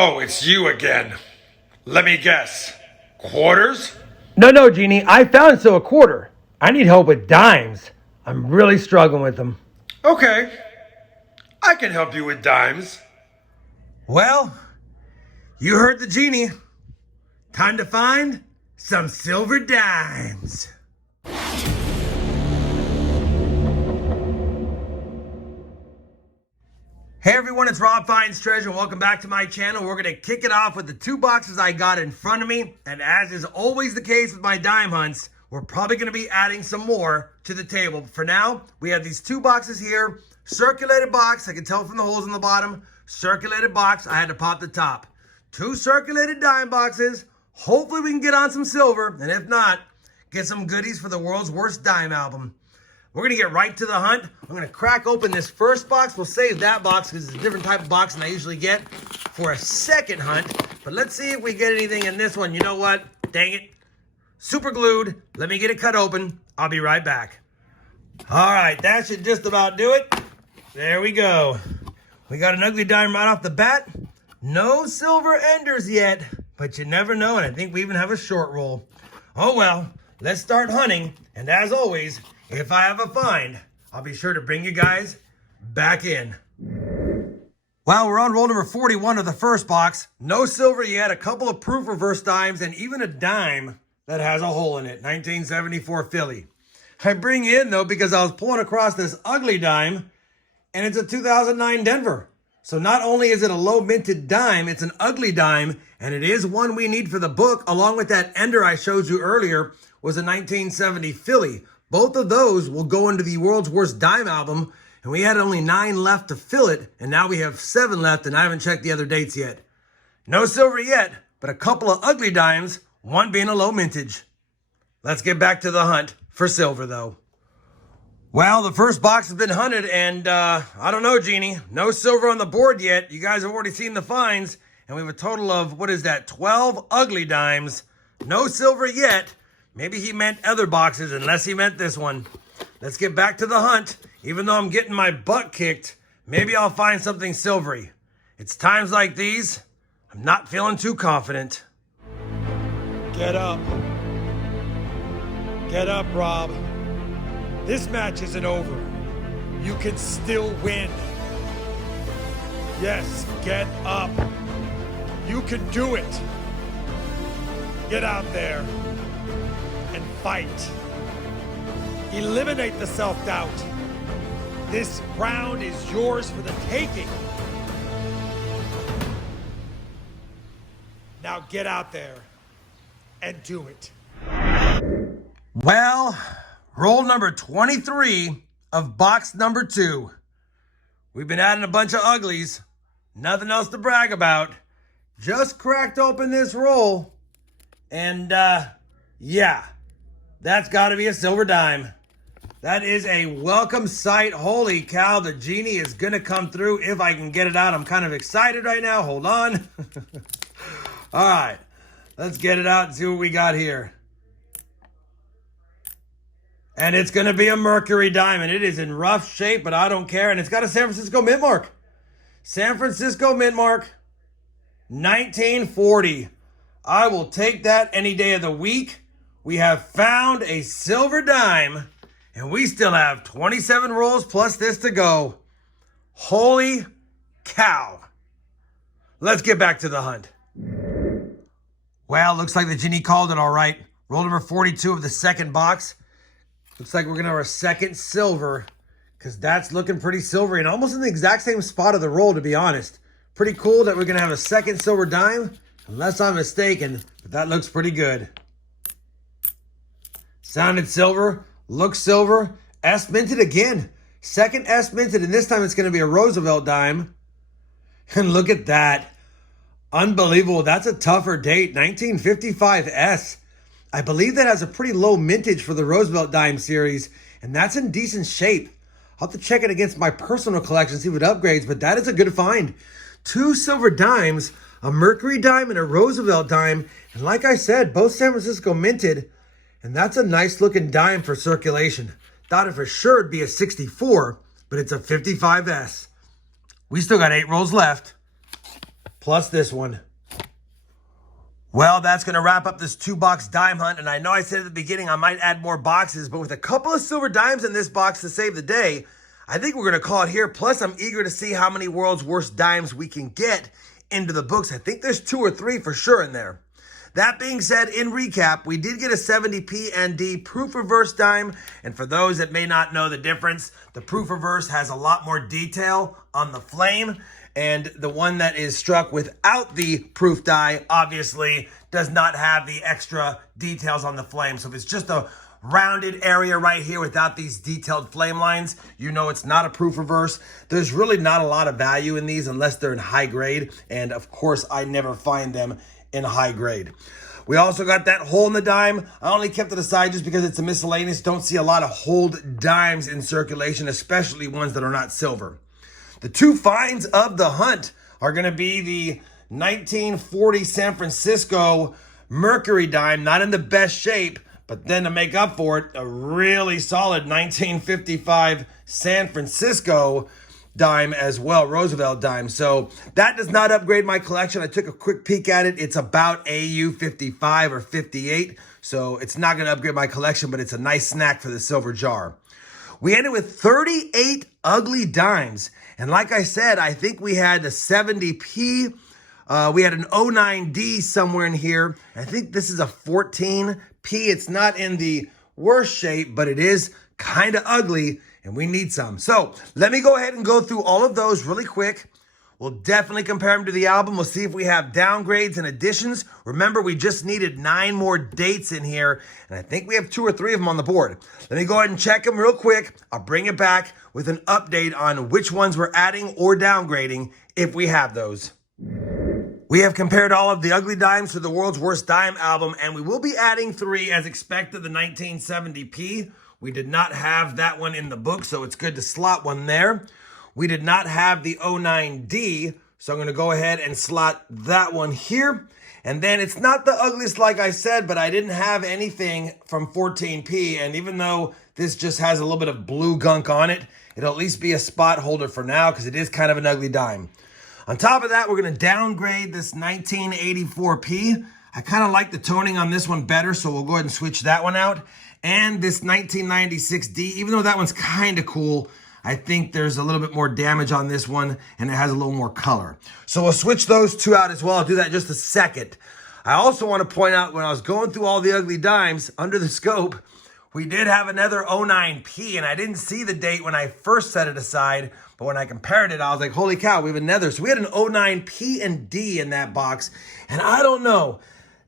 Oh, it's you again. Let me guess. Quarters? No, Genie. I found a quarter. I need help with dimes. I'm really struggling with them. Okay. I can help you with dimes. Well, you heard the genie. Time to find some silver dimes. Hey everyone, it's RobFindsTreasure and welcome back to my channel. We're going to kick it off with the two boxes I got in front of me. And as is always the case with my dime hunts, we're probably going to be adding some more to the table. For now, we have these two boxes here. Circulated box, I can tell from the holes in the bottom. Circulated box, I had to pop the top. Two circulated dime boxes. Hopefully we can get on some silver. And if not, get some goodies for the world's worst dime album. We're going to get right to the hunt. I'm going to crack open this first box. We'll save that box because it's a different type of box than I usually get for a second hunt. But let's see if we get anything in this one. You know what? Dang it. Super glued. Let me get it cut open. I'll be right back. All right, that should just about do it. There we go. We got an ugly dime right off the bat. No silver enders yet, but you never know. And I think we even have a short roll. Oh well, let's start hunting. And as always, if I have a find, I'll be sure to bring you guys back in. Well, we're on roll number 41 of the first box. No silver yet, a couple of proof reverse dimes, and even a dime that has a hole in it. 1974 Philly. I bring you in, though, because I was pulling across this ugly dime, and it's a 2009 Denver. So not only is it a low minted dime, it's an ugly dime, and it is one we need for the book, along with that ender I showed you earlier was a 1970 Philly. Both of those will go into the world's worst dime album, and we had only 9 left to fill it, and now we have 7 left, and I haven't checked the other dates yet. No silver yet, but a couple of ugly dimes, one being a low mintage. Let's get back to the hunt for silver, though. Well, the first box has been hunted, and I don't know, Genie. No silver on the board yet. You guys have already seen the finds, and we have a total of, 12 ugly dimes. No silver yet. Maybe he meant other boxes, unless he meant this one. Let's get back to the hunt. Even though I'm getting my butt kicked, maybe I'll find something silvery. It's times like these, I'm not feeling too confident. Get up. Get up, Rob. This match isn't over. You can still win. Yes, get up. You can do it. Get out there and fight. Eliminate the self-doubt. This round is yours for the taking. Now get out there and do it. Well, roll number 23 of box number 2. We've been adding a bunch of uglies. Nothing else to brag about. Just cracked open this roll. And, yeah, that's got to be a silver dime. That is a welcome sight. Holy cow, the genie is going to come through if I can get it out. I'm kind of excited right now. Hold on. All right, let's get it out and see what we got here. And it's going to be a mercury diamond. It is in rough shape, but I don't care. And it's got a San Francisco mint mark. San Francisco mint mark, 1940. I will take that any day of the week. We have found a silver dime, and we still have 27 rolls plus this to go. Holy cow. Let's get back to the hunt. Well, looks like the genie called it all right. Roll number 42 of the second box. Looks like we're going to have our second silver, because that's looking pretty silvery and almost in the exact same spot of the roll, to be honest. Pretty cool that we're going to have a second silver dime, unless I'm mistaken, but that looks pretty good. Sounded silver, looks silver, S minted again. Second S minted, and this time it's going to be a Roosevelt dime. And look at that. Unbelievable. That's a tougher date, 1955 S. I believe that has a pretty low mintage for the Roosevelt dime series, and that's in decent shape. I'll have to check it against my personal collection, see what upgrades, but that is a good find. 2 silver dimes, a mercury dime and a Roosevelt dime, and like I said, both San Francisco minted, and that's a nice looking dime for circulation. Thought it for sure it'd be a 64, but it's a 55S. We still got 8 rolls left. plus this one. Well, that's going to wrap up this 2-box dime hunt. And I know I said at the beginning I might add more boxes, but with a couple of silver dimes in this box to save the day, I think we're going to call it here. Plus, I'm eager to see how many world's worst dimes we can get into the books. I think there's 2 or 3 for sure in there. That being said, in recap, we did get a 70p and D proof reverse dime. And for those that may not know the difference, the proof reverse has a lot more detail on the flame. And the one that is struck without the proof die, obviously, does not have the extra details on the flame. So if it's just a rounded area right here without these detailed flame lines, you know it's not a proof reverse. There's really not a lot of value in these unless they're in high grade. And of course, I never find them in high grade. We also got that hole in the dime. I only kept it aside just because it's a miscellaneous. Don't see a lot of hold dimes in circulation, especially ones that are not silver. The 2 finds of the hunt are going to be the 1940 San Francisco mercury dime, not in the best shape, but then to make up for it, a really solid 1955 San Francisco dime as well, Roosevelt dime. So that does not upgrade my collection. I took a quick peek at it. It's about AU 55 or 58, so it's not going to upgrade my collection, but it's a nice snack for the silver jar. We ended with 38 ugly dimes. And like I said, I think we had the 70p. We had an 09D somewhere in here. I think this is a 14p. It's not in the worst shape, but it is kind of ugly, and we need some. So let me go ahead and go through all of those really quick. We'll definitely compare them to the album. We'll see if we have downgrades and additions. Remember, we just needed 9 more dates in here, and I think we have 2 or 3 of them on the board. Let me go ahead and check them real quick. I'll bring it back with an update on which ones we're adding or downgrading if we have those. We have compared all of the ugly dimes to the World's Worst Dime album, and we will be adding 3 as expected, the 1970p. We did not have that one in the book, so it's good to slot one there. We did not have the 09D, so I'm going to go ahead and slot that one here. And then it's not the ugliest, like I said, but I didn't have anything from 14p. And even though this just has a little bit of blue gunk on it, it'll at least be a spot holder for now because it is kind of an ugly dime. On top of that, we're going to downgrade this 1984p. I kind of like the toning on this one better, so we'll go ahead and switch that one out. And this 1996D, even though that one's kind of cool, I think there's a little bit more damage on this one, and it has a little more color. So we'll switch those 2 out as well. I'll do that in just a second. I also want to point out when I was going through all the ugly dimes under the scope, we did have another 09p, and I didn't see the date when I first set it aside, but when I compared it, I was like, holy cow, we have another. So we had an 09p and D in that box, and I don't know.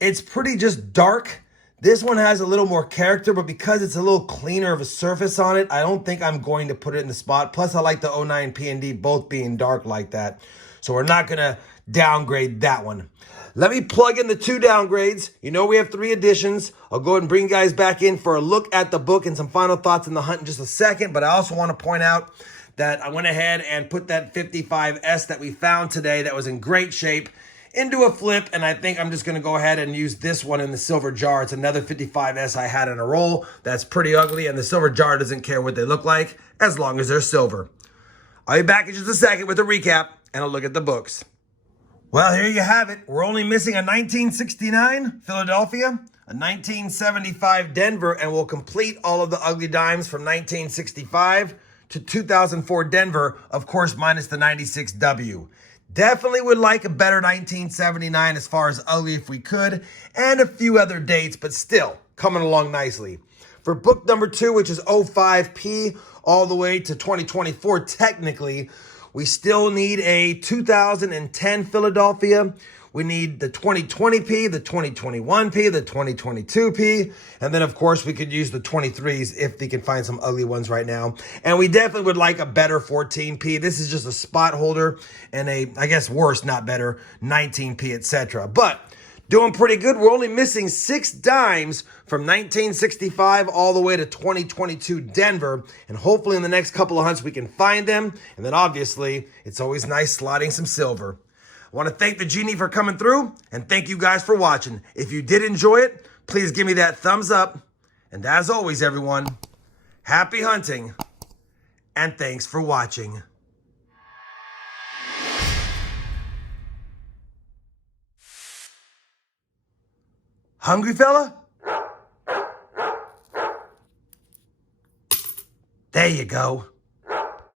It's pretty just dark. This one has a little more character, but because it's a little cleaner of a surface on it, I don't think I'm going to put it in the spot. Plus, I like the 09p and D both being dark like that. So we're not going to downgrade that one. Let me plug in the 2 downgrades. You know we have 3 additions. I'll go ahead and bring you guys back in for a look at the book and some final thoughts in the hunt in just a second. But I also want to point out that I went ahead and put that 55S that we found today that was in great shape into a flip, and I think I'm just going to go ahead and use this one in the silver jar. It's another 55S I had in a roll that's pretty ugly, and the silver jar doesn't care what they look like as long as they're silver. I'll be back in just a second with a recap and a look at the books. Well, here you have it. We're only missing a 1969 Philadelphia, a 1975 Denver, and we'll complete all of the ugly dimes from 1965 to 2004 Denver, of course, minus the 96W. Definitely would like a better 1979 as far as ugly if we could, and a few other dates, but still coming along nicely. For book number 2, which is 05P all the way to 2024, technically, we still need a 2010 Philadelphia. We need the 2020P, the 2021P, the 2022P, and then, of course, we could use the 23s if we can find some ugly ones right now. And we definitely would like a better 14P. This is just a spot holder and a, I guess, worse, not better, 19P, etc. But doing pretty good. We're only missing 6 dimes from 1965 all the way to 2022 Denver. And hopefully in the next couple of hunts we can find them. And then, obviously, it's always nice slotting some silver. I want to thank the Genie for coming through, and thank you guys for watching. If you did enjoy it, please give me that thumbs up. And as always, everyone, happy hunting, and thanks for watching. Hungry, fella? There you go.